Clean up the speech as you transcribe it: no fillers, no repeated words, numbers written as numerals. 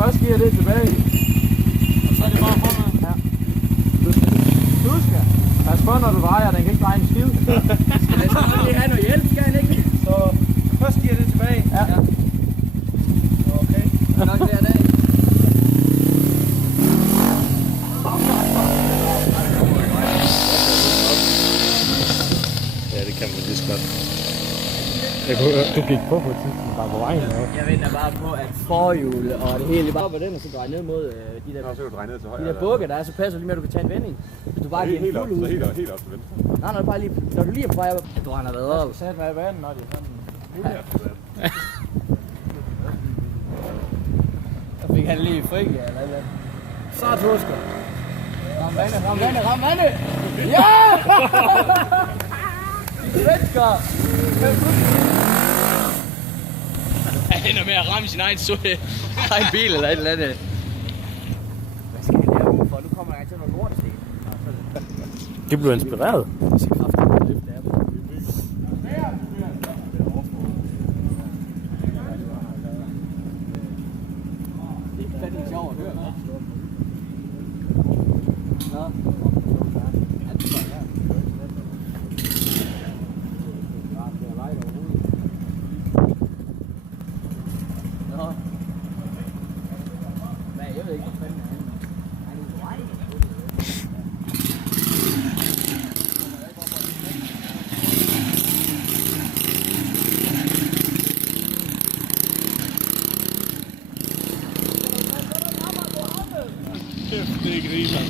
Først giver det tilbage. Og så er det bare fremad. Ja. Du skal. Pas på, når du drejer. Den kan ikke dreje en skid. Skal næsten lige have noget hjælp, skal han ikke? Så først giver det tilbage. Ja. Okay. Nok hver dag. Ja, det kan man lige så godt. Jeg kunne høre, du gik på et tidspunkt, bare på vejen. Jeg venter bare på, at forhjulet og det hele bare på den, og så drejer ned mod de der, Så kan du dreje ned til højre. de der bukke der, så passer det lige med, at du kan tage en vending. Hvis du bare giver en Helt op, fuld ud. helt op til venstre. Nej, bare lige, når du lige er på vej op, at du har været op. Sæt mig i vandet, når det er sådan. Så fik han lige fri, eller eller. Så er Tusker. Ram vandet, ram vandet, ram vandet! Ja! Svensker! Han ender med at ramme sin egen bil eller et eller andet. Hvad skal han lave for? Nu kommer jeg til noget lortesten. Det blev inspireret. Så kraftigt løft der. Det er fandme sjovt at høre, hva'? Nå. Ja, det var her. Nå. Hvad, jeg ved ikke, hvad fanden er han. Han er på vej. Det er ikke rigeligt.